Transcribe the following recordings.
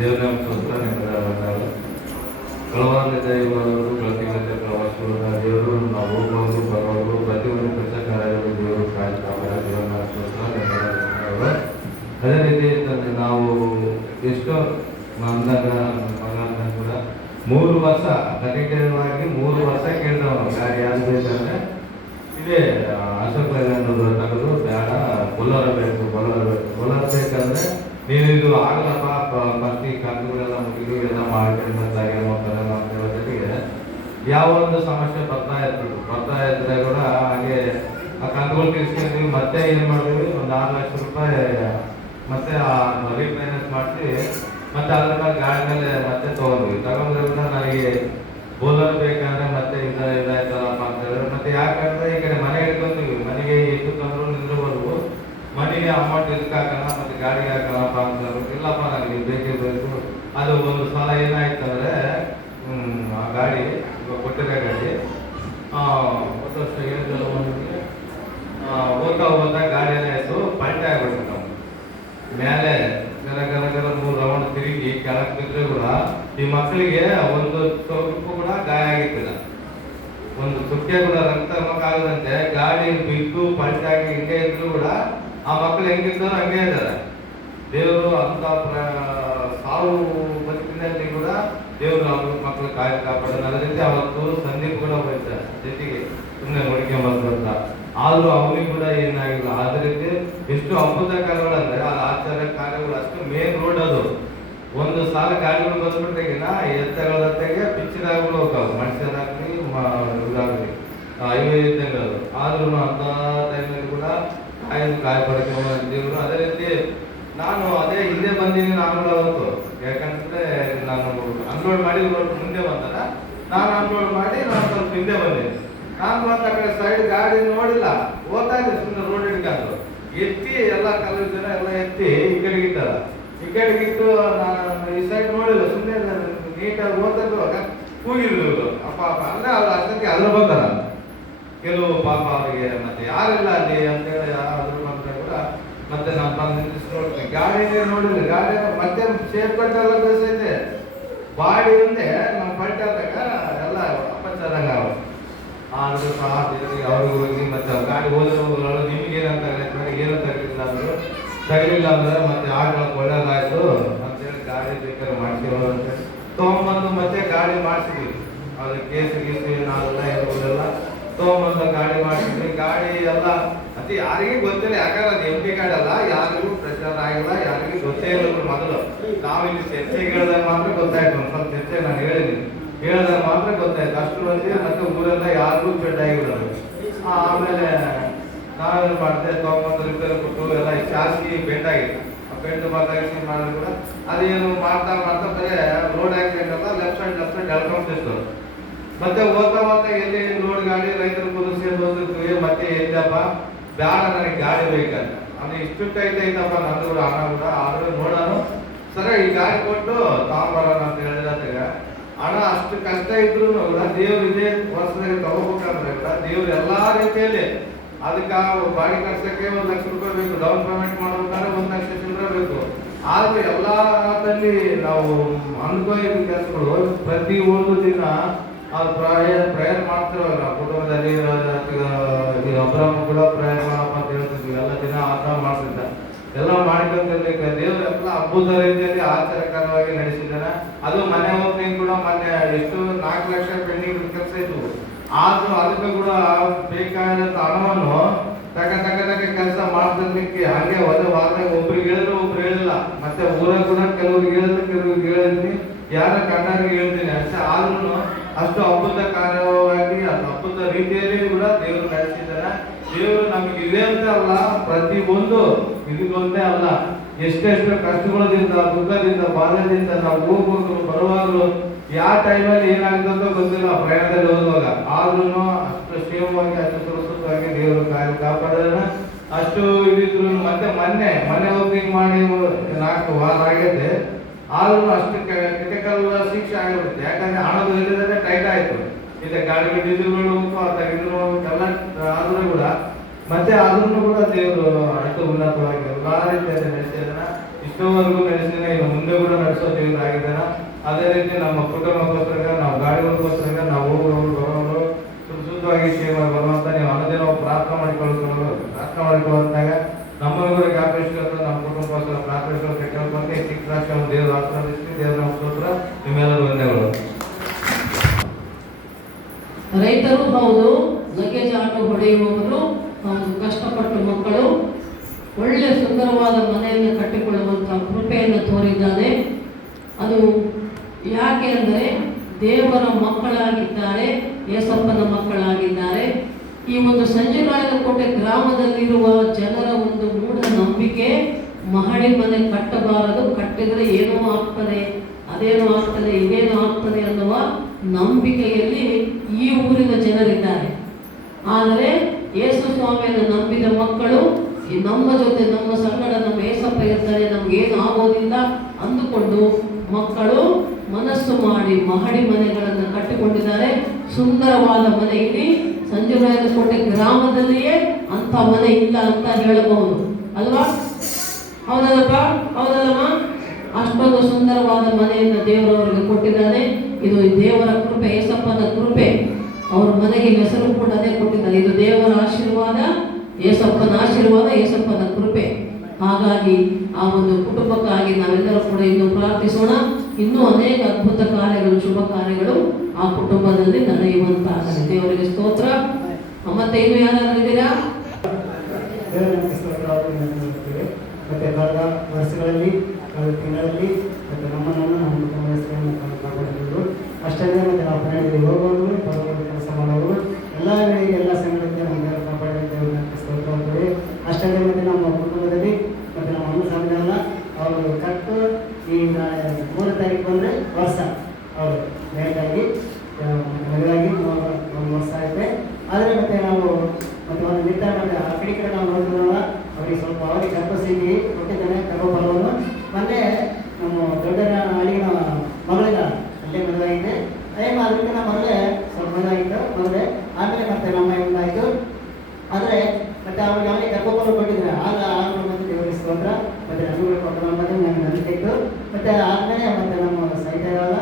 ದೇವರ ನೆಮ್ಮದಿ ಕಳವಾರದಿಂದ ಇವರು ಪ್ರತಿನಿತ್ಯ ಪ್ರವಾಸಗಳು ದೇವರು ನಾವು ಹೋಗುವುದು ಬರೋದು ಪ್ರತಿಯೊಂದು ಕೆಲಸ ಕಾರ್ಯಗಳು ದೇವರು ಕಾಯ್ತಾವರ ದೇವರ ಅದೇ ರೀತಿ ನಾವು ಎಷ್ಟೋ ಅಂದಾಗ ಮಗನ ಕೂಡ 3 ವರ್ಷ ಕಟಿಕವಾಗಿ 3 ವರ್ಷ ಕೇಳಿದವ ಗಾಡಿ ಯಾರು ಬೇಕಂದ್ರೆ ಇದೇ ಅಶೋಕ್ ಲೈಲ್ಯಾಂಡ್ ತೆಗೆದು ಬೇಡ ಬೊಲೋರ ಬೇಕಂದ್ರೆ ನೀನು ಇದು ಆಗಲ್ಲಪ್ಪ ಬರ್ತಿ ಕಂದುಗಳೆಲ್ಲ ಮುಗಿದು ಎಲ್ಲ ಮಾಡ್ಕೊಂಡು ಮತ್ತೆ ನೋಡ್ತಾರಲ್ಲ ಅಂತ ಹೇಳೋದಕ್ಕೆ ಯಾವ ಒಂದು ಸಮಸ್ಯೆ ಬರ್ತಾ ಇದ್ರೆ ಕೂಡ ಹಾಗೆ ಆ ಕಂದುಗಳು ತೀರಿಸ್ಕೊಂಡ್ವಿ. ಮತ್ತೆ ಏನು ಮಾಡಿದ್ವಿ, ಒಂದು 6 ಲಕ್ಷ ರೂಪಾಯಿ ಮತ್ತೆ ರೀಫೈನಾನ್ಸ್ ಮಾಡಿಸಿ ಮತ್ತೆ ಅದ್ರ ಮೇಲೆ ಗಾಡಿ ಮೇಲೆ ಮತ್ತೆ ತಗೊಂಡ್ರೆ ಕೂಡ ನನಗೆ ಬೋಲರ್ ಬೇಕಂದ್ರೆ ಮತ್ತೆ ಇದಾಯ್ತಲ್ಲಪ್ಪ ಅಂತ ಹೇಳಿದ್ರೆ ಮತ್ತೆ ಯಾಕಂದ್ರೆ ಈ ಕಡೆ ಮನೆ ಹಿಡ್ಕೊಂತೀವಿ, ಮನೆಗೆ ಎಷ್ಟು ತಂದ್ರು ನಿಂದ್ರಬಾರ್ದು, ಮನೆಗೆ ಅಮೌಂಟ್ ಇದಕ್ಕೆ ಹಾಕೋಣ ಮತ್ತೆ ಗಾಡಿಗೆ ಹಾಕೋಣಪ್ಪ ಅಂತ ಇಲ್ಲಪ್ಪ ನನಗೆ ಬೇಕೇ ಬೇಕು. ಅದು ಒಂದು ಸಲ ಏನಾಯ್ತಂದ್ರೆ ಆ ಗಾಡಿ ಇವಾಗ ಕೊಟ್ಟಿರೋ ಗಾಡಿ ಒಂದು ವರ್ಷ ಓದ್ತಾ ಗಾಡಿ ಏನಾಯ್ತು ಪಲ್ಟೆ ಆಗ್ಬಿಟ್ಟು ನಾವು ಮೇಲೆ ಗರ 3 ರೌಂಡ್ ತಿರುಗಿ ಕೆಳಗೆ ಬಿದ್ದರೆ ಕೂಡ ಈ ಮಕ್ಕಳಿಗೆ ಒಂದು ಸ್ವಲ್ಪ ಕೂಡ ಗಾಯ ಆಗಿತ್ತಿಲ್ಲ, ಒಂದು ಚುಕ್ಕೆ ಕೂಡ ರಕ್ತ ಆಗದಂತೆ ಗಾಡಿ ಬಿದ್ದು ಪಲ್ಟಾಗಿ ಹಿಂಗೆ ಇದ್ರು ಕೂಡ ಆ ಮಕ್ಕಳು ಹೆಂಗಿದ್ದಾರೋ ಹಂಗೆ ಇದ್ದಾರೆ. ದೇವರು ಅಂತ ಸಾವು ಬದುಕಿನಲ್ಲಿ ಕೂಡ ದೇವರು ಅವ್ರ ಮಕ್ಕಳು ಕಾಪಾಡೋದು. ಅದರಿಂದ ಅವತ್ತು ಸಂದೀಪ್ ಕೂಡ ಹೋಯ್ತಾರೆ ಜೊತೆಗೆ ಸುಮ್ಮನೆ ನೋಡ್ಕೊಂಬಂತ, ಆದ್ರೂ ಅವನಿಗೆ ಕೂಡ ಏನಾಗಿಲ್ಲ. ಅದರಿಂದ ಎಷ್ಟು ಅದ್ಭುತ ಕಾರ್ಯಗಳಂದ್ರೆ ಅದು ಆಚಾರ್ಯ ಕಾರ್ಯಗಳು ಅಷ್ಟು ಮೇನ್ ರೋಡ್ ಅದು. ಒಂದು ಸಾಲ ಗಾಡಿಗಳು ಬಂದ್ಬಿಟ್ರೆಗಿನ ಎತ್ತಗಳತ್ತೆಗೆ ಪಿಚ್ಚಿದಾಗಗಳು ಹೋಗ್ತಾವೆ, ಮನುಷ್ಯರಾಗ್ಲಿ ಇದಾಗಲಿ ಹೈವೇ ಇದ್ದಂಗೆ. ಆದ್ರೂ ಅಂತ ಟೈಮಲ್ಲಿ ಕೂಡ ಕಾಯಿ ಪಡ್ಕೊಂಡು ದೇವರು. ಅದೇ ರೀತಿ ನಾನು ಅದೇ ಹಿಂದೆ ಬಂದೀನಿ ನಾನು ಅವತ್ತು, ಯಾಕಂದ್ರೆ ನಾನು ಅನ್ಲೋಡ್ ಮಾಡಿ ಮುಂದೆ ಬಂದಲ್ಲ, ನಾನು ಅನ್ಲೋಡ್ ಮಾಡಿ ನಾನು ಸ್ವಲ್ಪ ಹಿಂದೆ ಬಂದೀನಿ. ನಾನು ಬಂದ ಕಡೆ ಸೈಡ್ ಗಾಡಿ ನೋಡಿಲ್ಲ, ಓದ್ತಾ ಇದ್ದೆ ಸುಮ್ಮನೆ ರೋಡ್ ಹಿಡ್ಕೊಂಡು ಎತ್ತಿ ಎಲ್ಲ ಕಲ್ಲು ಜನ ಎಲ್ಲ ಎತ್ತಿ ಈ ಕಡೆಗೆ ಇಟ್ಟಾರ. ಈ ಕಡೆಗೆ ಇಟ್ಟು ನಾನು ಈ ಸೈಡ್ ನೋಡಿಲ್ಲ, ಸುಮ್ಮನೆ ನೀಟಾಗಿ ಓದ್ತಿರುವಾಗ ಕೂಗಿದ್ರು ಅಪ್ಪ ಅಂದ್ರೆ ಅವ್ರು ಅಷ್ಟಕ್ಕೆ ಅದ್ರ ಬಂದಾರ ಕೆಲವು ಪಾಪ ಅವರಿಗೆ ಮತ್ತೆ ಯಾರಿಲ್ಲ ಅಲ್ಲಿ ಅಂತೇಳಿ ಅದ್ರ ಬಂದ್ರೆ ಕೂಡ ಮತ್ತೆ ನಾನು ಬಂದು ನಿಂತಿಸಿ ನೋಡ್ತೀನಿ. ಗಾಡಿನೇ ನೋಡಿದ್ರೆ ಗಾಡಿ ಮತ್ತೆ ಶೇಪ್ ಕಟ್ಟೆಲ್ಲ ಬೇಸೈತೆ, ಬಾಡಿ ಒಂದೇ ನಮ್ಮ ಪಲ್ಟಿ ಆದಾಗ ಎಲ್ಲ ಅಪ್ಪಚ್ಚದಂಗ ಆದ್ರೂ ಸಹ ಅವ್ರಿಗೆ ಹೋಗಿ ಮತ್ತೆ ಗಾಡಿ ಹೋದ್ರು ನಿಮಗೇನಂತ ಏನಂತ ತಗಲಿಲ್ಲ ಅಂದ್ರೆ ಮತ್ತೆ ಆಗ್ಲಕ್ಕೆ ಒಳ್ಳೇದಾಯ್ತು ಅಂತೇಳಿ ಗಾಡಿ ಬೇಕಾದ್ರೆ ಮಾಡ್ತೀವೋ ಅಂತ ತೊಗೊಂಬಂದು ಮತ್ತೆ ಗಾಡಿ ಮಾಡಿಸಿದ್ವಿ. ಅದು ಕೇಸು ಗೀಸು ನಾವೆಲ್ಲ ಇರೋದೆಲ್ಲ ತೊಗೊಂಬಂದು ಗಾಡಿ ಮಾಡಿಸಿದ್ವಿ. ಗಾಡಿ ಎಲ್ಲ ಮತ್ತೆ ಯಾರಿಗೂ ಗೊತ್ತಿಲ್ಲ, ಯಾಕಂದ್ರೆ ಅದು ಎಂ ಪಿ ಗಾಡಿ ಅಲ್ಲ, ಯಾರಿಗೂ ಪ್ರಚಾರ ಆಗಿಲ್ಲ, ಯಾರಿಗೂ ಗೊತ್ತೇ ಇಲ್ಲ. ಮೊದಲು ನಾವಿಲ್ಲಿ ಚರ್ಚೆಗೆ ಹೇಳಿದಾಗ ಮಾತ್ರ ಗೊತ್ತಾಯ್ತು, ಒಂದು ಸ್ವಲ್ಪ ಚರ್ಚೆ ನಾನು ಹೇಳಿದಾಗ ಮಾತ್ರ ಗೊತ್ತಾಯ್ತು. ಅಷ್ಟು ಮಂದಿ ಮತ್ತೆ ಊರೆಲ್ಲ ಯಾರಿಗೂ ಬೆಡ್ ಆಗಿರೋದು. ಆಮೇಲೆ ನಾವೇನು ಮಾಡಿದೆ, ತೊಗೊಂಬಂದು ರಿಪೇರ್ ಕೊಟ್ಟು ಎಲ್ಲ ಜಾಸ್ತಿ ಬೆಂಡ್ ಆಗಿತ್ತು. ಆ ಬೆಂಡ್ ಬದಲಾಯಿಸಿ ಮಾಡಿದ್ರು ಕೂಡ ಅದೇನು ಮಾಡ್ತಾ ಬರೀ ರೋಡ್ ಆಕ್ಸಿಡೆಂಟ್ ಅಲ್ಲ, ಲೆಫ್ಟ್ ಸೈಡ್ ಎಳ್ಕೊಂತಿತ್ತು. ಮತ್ತೆ ಹೋಗ್ತಾ ಎಲ್ಲಿ ರೋಡ್ ಗಾಡಿ ರೈತರು ಕುದಿಸಿ ಮತ್ತೆ ಎದ್ದಪ್ಪ ಬೇಡ ನನಗೆ ಗಾಡಿ ಬೇಕಂತ ಅಂದ್ರೆ ಇಷ್ಟು ಐತಪ್ಪ ನಂದು ಕೂಡ ಹಣ ಕೂಡ. ಆದ್ರೂ ನೋಡೋಣ ಸರಿ ಈ ಗಾಡಿ ಕೊಟ್ಟು ತಗೊಂಬರೋಣ ಅಂತ ಹೇಳಿದಾಗ ಹಣ ಅಷ್ಟು ಕಷ್ಟ ಇದ್ರು ಕೂಡ ದೇವ್ರು ಇದೇ ವರ್ಷದಲ್ಲಿ ತಗೋಬೇಕಂದ್ರೆ ಕೂಡ ದೇವ್ರು ಎಲ್ಲಾ ರೀತಿಯಲ್ಲಿ ಅದಕ್ಕೆ ಬಾಡಿ ಕಟ್ಸಕ್ಕೆ 1 ಲಕ್ಷ ರೂಪಾಯಿ ಬೇಕು, ಡೌನ್ ಪೇಮೆಂಟ್ ಮಾಡ್ಬೇಕಾದ್ರೆ 1 ಲಕ್ಷ ಚಿಲ್ಲರೆ ಬೇಕು. ಆದ್ರೆ ಎಲ್ಲದಲ್ಲಿ ನಾವು ಅನ್ಕೋಯಿದ ಕೆಲಸಗಳು ಪ್ರತಿ ಒಂದು ದಿನ ಅದು ಪ್ರಯರ್ ಮಾಡ್ತಿರೋ ನಾವು ಕುಟುಂಬದಲ್ಲಿ ಒಬ್ಬರನ್ನು ಕೂಡ ಪ್ರಯರ್ ಮಾಡಪ್ಪ ಅಂತ ಹೇಳ್ತಿದ್ವಿ. ಎಲ್ಲ ದಿನ ಆಟ ಮಾಡ್ತಿದ್ದ, ಎಲ್ಲ ಮಾಡ್ಕೊಂತಿರ್ಬೇಕು. ದೇವ್ರು ಎಲ್ಲ ಅದ್ಭುತ ರೀತಿಯಲ್ಲಿ ಆಚಾರಕರವಾಗಿ ನಡೆಸಿದ್ದಾನೆ. ಅದು ಮನೆ ಓಪನಿಂಗ್ ಕೂಡ ಮೊನ್ನೆ ಎಷ್ಟು 4 ಲಕ್ಷ ಪೆಂಡಿಂಗ್ ಕೆಲಸ ಇತ್ತು. ಆದ್ರೂ ಅದಕ್ಕೂ ಕೂಡ ಬೇಕಾದಂತ ಹಣವನ್ನು ತಕ್ಕ ಕೆಲಸ ಮಾಡ್ತಿರ್ಲಿಕ್ಕೆ ಹಂಗೆ ವಾರದಾಗ ಒಬ್ರಿಗೆ ಹೇಳಿದ್ರು ಒಬ್ರು ಹೇಳಿಲ್ಲ, ಮತ್ತೆ ಊರಾಗ ಕೂಡ ಕೆಲವ್ರಿಗೆ ಹೇಳಿದ್ರು ಕೆಲವ್ರಿಗೆ ಹೇಳಿದ್ನಿ, ಯಾರ ಕಂಡಾರಿಗೆ ಹೇಳ್ತೀನಿ ಅಷ್ಟೇ. ಆದ್ರೂ ಅಷ್ಟು ಅದ್ಭುತ ಕಾರ್ಯವಾಗಿ ಅದ್ಭುತ ರೀತಿಯಲ್ಲಿ ಕೂಡ ದೇವರು ನಡೆಸಿದ್ದಾನೆ. ದೇವರು ನಮಗೆ ಇದೆ ಅಂತ ಅಲ್ಲ, ಪ್ರತಿ ಒಂದು ಇದಕ್ಕೊಂದೇ ಅಲ್ಲ, ಎಷ್ಟೆಷ್ಟು ಕಷ್ಟಗಳದಿಂದ ದುಃಖದಿಂದ ಬಾಧದಿಂದ ನಾವು ಹೋಗ್ಬೇಕು ಬರುವಾಗಲೂ ಯಾವ ಟೈಮಲ್ಲಿ ಏನಾಗುತ್ತೋ ಗೊತ್ತಿಲ್ಲ ಪ್ರಯಾಣದಲ್ಲಿ ಹೋಗುವಾಗ. ಆದ್ರೂ ಅಷ್ಟು ಕ್ಷೇಮವಾಗಿ ಅಷ್ಟು ಸುರಕ್ಷಿತವಾಗಿ ದೇವರು ಕಾಪಾಡೋಣ. ಅಷ್ಟು ಇದಿದ್ರು ಮತ್ತೆ ಮನೆ ಓಪನಿಂಗ್ ಮಾಡಿ 4 ವಾರ ಆಗೈತೆ. ಆದ್ರೂ ಅಷ್ಟು ಕ್ರಿಟಿಕಲ್ ಶಿಕ್ಷೆ ಆಗಿರುತ್ತೆ. ಯಾಕಂದ್ರೆ ಹಣದ ಹೇಳಿದ್ರೆ ಟೈಟ್ ಆಯ್ತು, ಈಗ ಗಾಡಿಗೆ ಡೀಸೆಲ್ಗಳು ತೆಗೆದ್ರು ಎಲ್ಲ ಆದ್ರೂ ಕೂಡ ಮತ್ತೆ ಆದ್ರೂ ಕೂಡ ದೇವರು ಅಷ್ಟು ಉನ್ನತವಾಗಿ ಎಲ್ಲಾ ರೀತಿಯಲ್ಲಿ ನಡೆಸಿದ ಇಷ್ಟವರೆಗೂ ನಡೆಸಿದ ಇನ್ನು ಮುಂದೆ ಕೂಡ ನಡೆಸೋ ದೇವರು ಆಗಿದ್ದಾನ. ಅದೇ ರೀತಿ ನಮ್ಮ ಕುಟುಂಬಕ್ಕೋಸ್ಕರ, ನಾವು ಗಾಡಿಗೋಸ್ಕರ, ನಾವು ಹೋಗೋರು ಬರೋರು ಶುದ್ಧವಾಗಿ ಸೇವೆ ಬರುವಂತ ನೀವು ಅನ್ನೋದೇ ನಾವು ಪ್ರಾರ್ಥನೆ ಮಾಡಿಕೊಳ್ಳುವಂತಾಗ ನಮ್ಮವರಿಗೆ ಆಪರೇಷನ್ ನಮ್ಮ ಕುಟುಂಬಕ್ಕೋಸ್ಕರ ಪ್ರಾರ್ಥನೆ ಕೇಳ್ಕೊಂಡೆ ಚಿಕ್ಕ ರಾಷ್ಟ್ರ ದೇವರು ಆಶೀರ್ವದಿಸಿ ದೇವರ ಸ್ತೋತ್ರ. ನಿಮ್ಮೆಲ್ಲರೂ ವಂದನೆಗಳು. ರೈತರು ಹೌದು, ಲಗೇಜ್ ಆಟೋ ಹೊಡೆಯುವವರು ಹೌದು, ಕಷ್ಟಪಟ್ಟು ಮಕ್ಕಳು ಒಳ್ಳೆ ಸುಂದರವಾದ ಮನೆಯನ್ನು ಕಟ್ಟಿಕೊಳ್ಳುವಂತಹ ಕೃಪೆಯನ್ನು ತೋರಿದ್ದಾನೆ. ಅದು ಯಾಕೆ ಅಂದರೆ ದೇವರ ಮಕ್ಕಳಾಗಿದ್ದಾರೆ, ಯೇಸಪ್ಪನ ಮಕ್ಕಳಾಗಿದ್ದಾರೆ. ಈ ಒಂದು ಸಂಜೆಗಾಯನಕೋಟೆ ಗ್ರಾಮದಲ್ಲಿರುವ ಜನರ ಒಂದು ಮೂಢನಂಬಿಕೆ, ಮಹಡಿ ಮನೆ ಕಟ್ಟಬಾರದು, ಕಟ್ಟಿದರೆ ಏನೋ ಆಗ್ತದೆ, ಅದೇನೋ ಆಗ್ತದೆ, ಇದೇನೋ ಆಗ್ತದೆ ಅನ್ನುವ ನಂಬಿಕೆಯಲ್ಲಿ ಈ ಊರಿನ ಜನರಿದ್ದಾರೆ. ಆದರೆ ಯೇಸು ಸ್ವಾಮಿಯನ್ನು ನಂಬಿದ ಮಕ್ಕಳು ನಮ್ಮ ಜೊತೆ, ನಮ್ಮ ಸಂಗಡ ನಮ್ಮ ಏಸಪ್ಪ ಇರ್ತಾರೆ, ನಮಗೇನು ಆಗೋದಿಲ್ಲ ಅಂದುಕೊಂಡು ಮಕ್ಕಳು ಮನಸ್ಸು ಮಾಡಿ ಮಹಡಿ ಮನೆಗಳನ್ನು ಕಟ್ಟಿಕೊಂಡಿದ್ದಾರೆ. ಸುಂದರವಾದ ಮನೆ ಇಲ್ಲಿ ಸಂಜೆಗಾಯನಕೋಟೆ ಗ್ರಾಮದಲ್ಲಿಯೇ ಅಂಥ ಮನೆ ಇಲ್ಲ ಅಂತ ಹೇಳಬಹುದು ಅಲ್ವಾ? ಹೌದಲ್ಲಪ್ಪ, ಹೌದಲ್ಲಮ್ಮ? ಅಷ್ಟೊಂದು ಸುಂದರವಾದ ಮನೆಯನ್ನು ದೇವರವರಿಗೆ ಕೊಟ್ಟಿದ್ದಾನೆ. ಇದು ದೇವರ ಕೃಪೆ, ಏಸಪ್ಪನ ಕೃಪೆ. ಅವ್ರ ಮನೆಗೆ ಹೆಸರು ಕೂಡ ಅದೇ ಕೊಟ್ಟಿದ್ದಾರೆ. ಇದು ದೇವರ ಆಶೀರ್ವಾದ, ಏಸಪ್ಪನ ಆಶೀರ್ವಾದ, ಏಸಪ್ಪನ ಕೃಪೆ. ಹಾಗಾಗಿ ಆ ಒಂದು ಕುಟುಂಬಕ್ಕಾಗಿ ನಾವೆಲ್ಲರೂ ಕೂಡ ಇನ್ನು ಪ್ರಾರ್ಥಿಸೋಣ. ಇನ್ನೂ ಅನೇಕ ಅದ್ಭುತ ಕಾರ್ಯಗಳು, ಶುಭ ಕಾರ್ಯಗಳು ಆ ಕುಟುಂಬದಲ್ಲಿ ನಡೆಯುವಂತಾಗಲಿ. ದೇವರಿಗೆ ಸ್ತೋತ್ರ. ಮತ್ತೆ ಇನ್ನು ಯಾರಾದ್ರೂ ಇದ್ದೀರಾ? ಮತ್ತೆ ಕಳೆದ ವರ್ಷಗಳಲ್ಲಿ, ಕಳೆದ ತಿಂಗಳಲ್ಲಿ ಮತ್ತು ನಮ್ಮನ್ನು ನಮ್ಮ ಕುಟುಂಬ ಹೆಸರನ್ನು ಕಾಪಾಡಿದ್ರು. ಅಷ್ಟೇ ಮತ್ತು ನಾವು ಪ್ರಯಾಣದಲ್ಲಿ ಹೋಗೋರು, ಬರೋರು, ಕೆಲಸ ಮಾಡೋರು, ಎಲ್ಲ ವೇಳೆಗೆ ಎಲ್ಲ ಸಂಘಟನೆ ನಮಗೆ ಕಾಪಾಡಿದ್ದೇವೆ. ಅಷ್ಟೇ ಮತ್ತು ನಮ್ಮ ಕುಟುಂಬದಲ್ಲಿ ಮತ್ತು ನಮ್ಮ ಅಣ್ಣ ಸಂಘ ಅವರು ಕಟ್ಟು ಈ 3 ತಾರೀಕು ಬಂದರೆ ವರ್ಷ ಅವರು ಮೇಲಾಗಿ ಮದುವಾಗಿ 1 ವರ್ಷ ಆಗಿದೆ. ಆದರೆ ಮತ್ತೆ ನಾವು ಮತ್ತು ಒಂದು ನಿರ್ಧಾರ ಮಾಡಿದೆ, ಆ ಕಡೆ ನಾವು ನೋಡಿದ್ರಲ್ಲ ಅವರಿಗೆ ಸ್ವಲ್ಪ ಅವರಿಗೆ ಗರ್ಭಸಿಗಿ ಕೊಟ್ಟಿದ್ದಾನೆ ಗರ್ಭಫಲವನ್ನು. ಮೊನ್ನೆ ನಮ್ಮ ದೊಡ್ಡ ಅಳಿಗಿನ ಮಗಳಿಗ ಅಲ್ಲೇ ಮದುವಾಗಿದೆ. ಅದಕ್ಕೆ ನಮ್ಮ ಮೊದಲೇ ಸ್ವಲ್ಪ ಮದುವಾಗಿತ್ತು ಮೊದಲೇ. ಆಮೇಲೆ ಮತ್ತೆ ನಮ್ಮ ಒಂದಾಯಿತು. ಆದರೆ ಮತ್ತೆ ಅವ್ರಿಗೆ ಅವನಿಗೆ ಗರ್ಭಫಲ ಕೊಟ್ಟಿದ್ದಾರೆ. ಆಗ ಮತ್ತೆ ದೇವರಿಗೆ ಸ್ತೋತ್ರ. ಮತ್ತು ನಮಗೆ ಕೊಟ್ಟ ನಮ್ಮದು ನನಗೆ ನಂಬಿಕೆ ಇತ್ತು. ಮತ್ತು ಆದಮೇಲೆ ಮತ್ತೆ ನಮ್ಮ ಸೈತಾಳ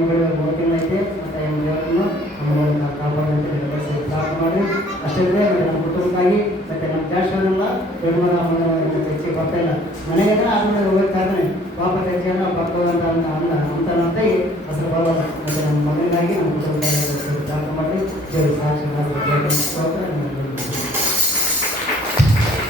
ಮಗಳು 3 ತಿಂಗಳೈತೆ. ಮತ್ತು ದೇವರನ್ನು ನಮ್ಮನ್ನು ಕಾಪಾಡುವಂತೆ ಪ್ರಾರ್ಥನೆ ಮಾಡಿ ಅಷ್ಟೇ. ಮತ್ತು ನಮ್ಮ ಕುಟುಂಬಕ್ಕಾಗಿ ಮತ್ತು ನಮ್ಮ ಜಾಸ್ತಿಯಲ್ಲ ಬೆಂಗಳೂರು ಹೆಚ್ಚಿಗೆ ಬರ್ತಾಯಿಲ್ಲ ಮನೆಗೆ ಆದ್ಮೇಲೆ ಹೋಗ್ಬೇಕಾದ್ರೆ ಪಾಪ ಹೆಚ್ಚಿನ ಪಕ್ಕದಂತ ಅಂತ ಅಸಲು ಬರೋಲ್ಲ. ಮತ್ತು ನಮ್ಮ ಮಗನಿಗಾಗಿ ನಮ್ಮ ಕುಟುಂಬಕ್ಕಾಗಿ ಪ್ರಾರ್ಥನೆ ಮಾಡಿ ದೇವರು ಸಾಕ್ಷಿ